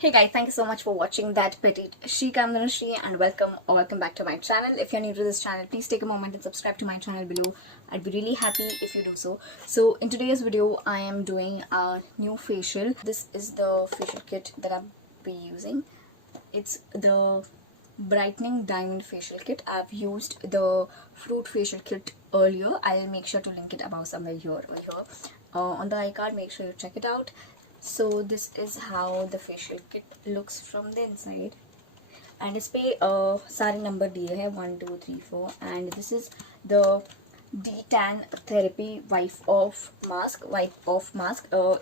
Hey guys, thank you so much for watching that petite chic. I'm Dhanushri and welcome back to my channel. If you're new to this channel, please take a moment and subscribe to my channel below. I'd be really happy if you do so. So in today's video, I am doing a new facial. This is the facial kit that I'll be using. It's the brightening diamond facial kit. I've used the fruit facial kit earlier. I'll make sure to link it above somewhere here or here on the iCard. Make sure you check it out. So this is how the facial kit looks from the inside, and इस पे सारे number दिए हैं 1 2 3 4 and this is the D-tan therapy wipe off mask.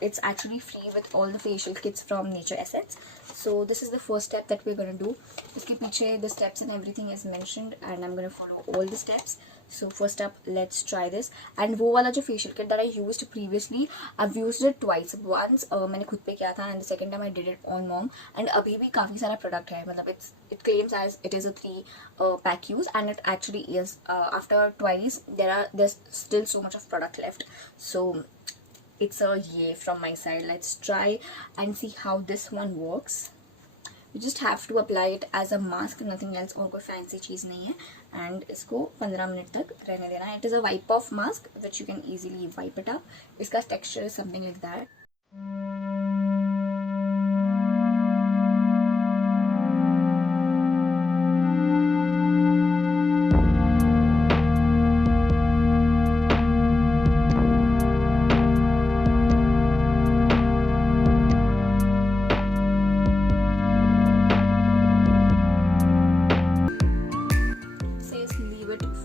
It's actually free with all the facial kits from Nature Essence. So this is the first step that we're going to do. इसके पीछे the steps and everything is mentioned and I'm going to follow all the steps. So first up, let's try this. And वो वाला जो facial kit that I used previously, I've used it twice. Once मैंने खुद पे किया था and the second time I did it on mom. And अभी भी काफ़ी सारा product है. मतलब it claims as it is a 3 pack use and it actually is. After twice there's still so much of product left. So it's a yay from my side. Let's try and see how this one works. You just have to apply it as a mask, nothing else. और कोई fancy चीज़ नहीं है. And इसको 15 minute तक रहने देना है. It is a wipe off mask which you can easily wipe it up. इसका texture is something like that.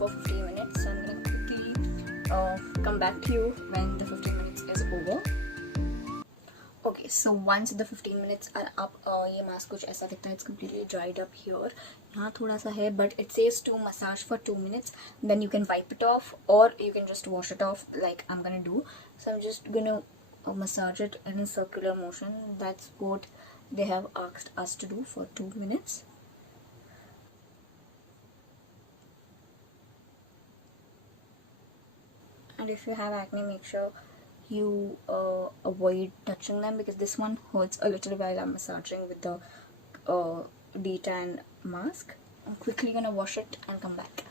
For 15 minutes, so I'm going to quickly come back to you when the 15 minutes is over. Okay, so once the 15 minutes are up, ये mask कुछ ऐसा दिखता है. It's completely dried up here. यहाँ थोड़ा सा है, but it says to massage for 2 minutes. Then you can wipe it off, or you can just wash it off like I'm gonna do. So I'm just gonna massage it in a circular motion. That's what they have asked us to do for 2 minutes. And if you have acne, make sure you avoid touching them because this one hurts a little while I'm massaging with the D-tan mask. I'm quickly gonna wash it and come back.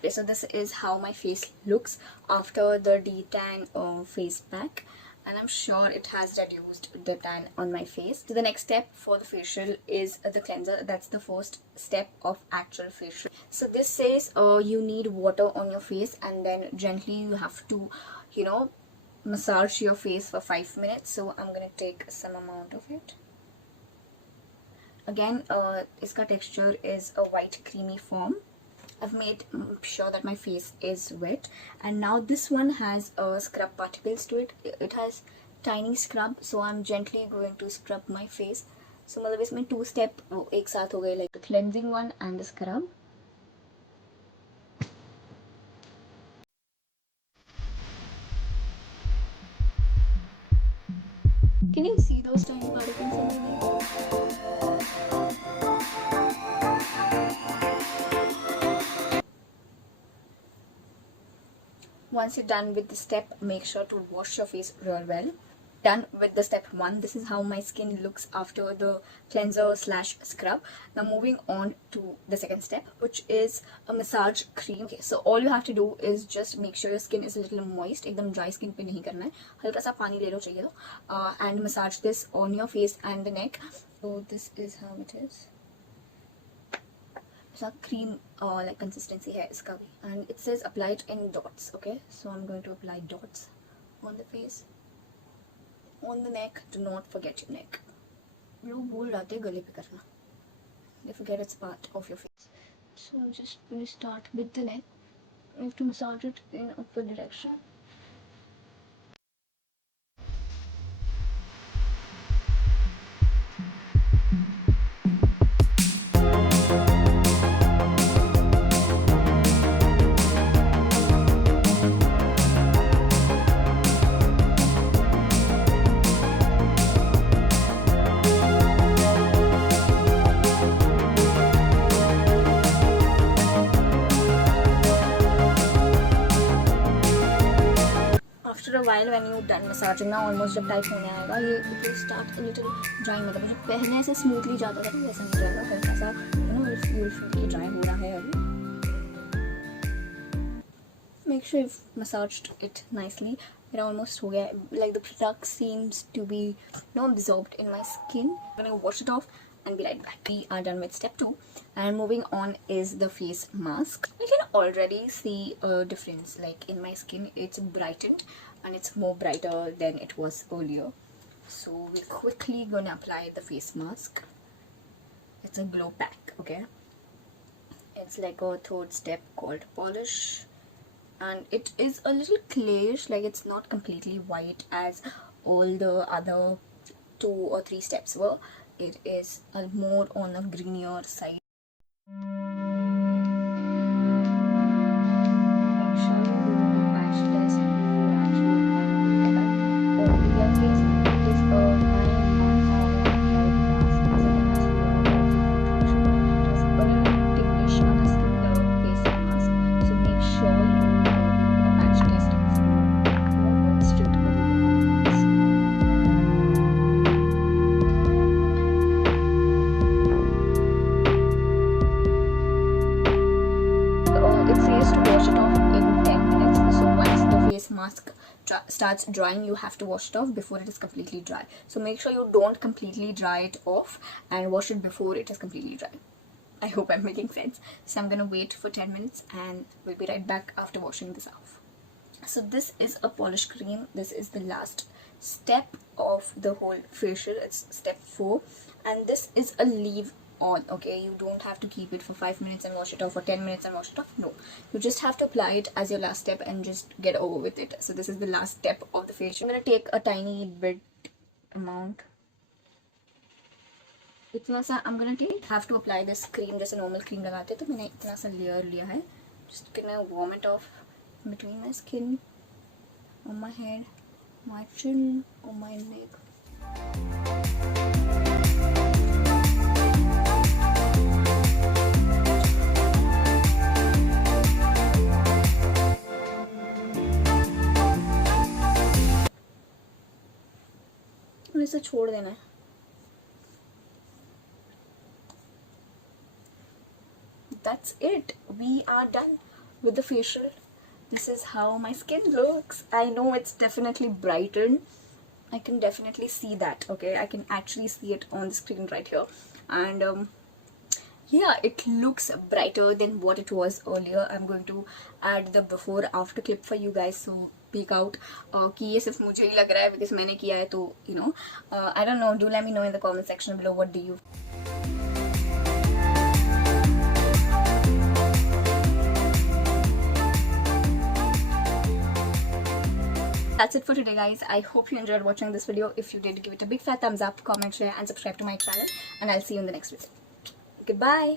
Okay, so this is how my face looks after the D-tan face pack, and I'm sure it has reduced the tan on my face. So the next step for the facial is the cleanser. That's the first step of actual facial. So this says you need water on your face and then gently you have to, massage your face for 5 minutes. So I'm gonna take some amount of it. Again, iska texture is a white creamy form. I've made sure that my face is wet, and now this one has scrub particles to it. It has tiny scrub, so I'm gently going to scrub my face. So मतलब इसमें 2 step एक साथ हो गए, like the cleansing one and the scrub. Can you see those tiny particles in the lake? Once you're done with the step, make sure to wash your face real well. Done with the step 1. This is how my skin looks after the cleanser / scrub. Now moving on to the second step, which is a massage cream. Okay, so all you have to do is just make sure your skin is a little moist. एकदम dry skin पे नहीं करना है. हल्का सा पानी ले लो चाहिए तो. And massage this on your face and the neck. So this is how it is. ऐसा cream like consistency है इसका भी. And it says apply it in dots. Okay, so I'm going to apply dots on the face. On the neck, do not forget your neck. लोग बोल रहे थे गले पे करना. They forget it's part of your face. So I'm just going to start with the neck. I have to massage it in upward direction. while when you done massaging ना almost जब tight होने आएगा ये it will start a little drying, मतलब मुझे पहले से smoothly जाता था तो वैसा नहीं जाएगा, हल्का सा you will feel कि ड्राई हो रहा है अभी. Make sure you've massaged it nicely. It almost हो गया, like the product seems to be absorbed in my skin. I'm gonna wash it off and be right back. We are done with step 2 and moving on is the face mask. I can already see a difference, like in my skin it's brightened and it's more brighter than it was earlier. So we're quickly gonna apply the face mask. It's a glow pack, okay? It's like a third step called polish, and it is a little clayish, like it's not completely white as all the other 2 or 3 steps were. It is more on a greenier side. Make sure you do a patch test before actually applying makeup. For your face, it is a hain mask. As you can see, it is a little tinglish on the face mask. So make sure you do a patch test before. Don't go straight away with the mask. It says to wash it off in 10 minutes. So once the face mask starts drying, you have to wash it off before it is completely dry. So make sure you don't completely dry it off and wash it before it is completely dry. I hope I'm making sense. So I'm gonna wait for 10 minutes and we'll be right back after washing this off. So this is a polish cream. This is the last step of the whole facial. It's step 4 and this is a leave on, okay? You don't have to keep it for 5 minutes and wash it off, or 10 minutes and wash it off. No, you just have to apply it as your last step and just get over with it. So this is the last step of the facial. I'm gonna take a tiny bit amount. इतना सा I'm gonna take. Have to apply this cream जैसे normal cream लगाते हैं, तो मैंने इतना सा layer लिया है. Just gonna warm it off between my skin, on my head, my chin, on my neck. इसे छोड़ देना है. That's it. We are done with the facial. This is how my skin looks. I know it's definitely brightened. I can definitely see that, okay? I can actually see it on the screen right here. And yeah, it looks brighter than what it was earlier. I'm going to add the before after clip for you guys, so peek out कि ये सिर्फ मुझे ही लग रहा है because मैंने किया है, तो you know, I don't know, do let me know in the comment section below what do you. That's it for today, guys. I hope you enjoyed watching this video. If you did, give it a big fat thumbs up, comment, share and subscribe to my channel, and I'll see you in the next video. Goodbye.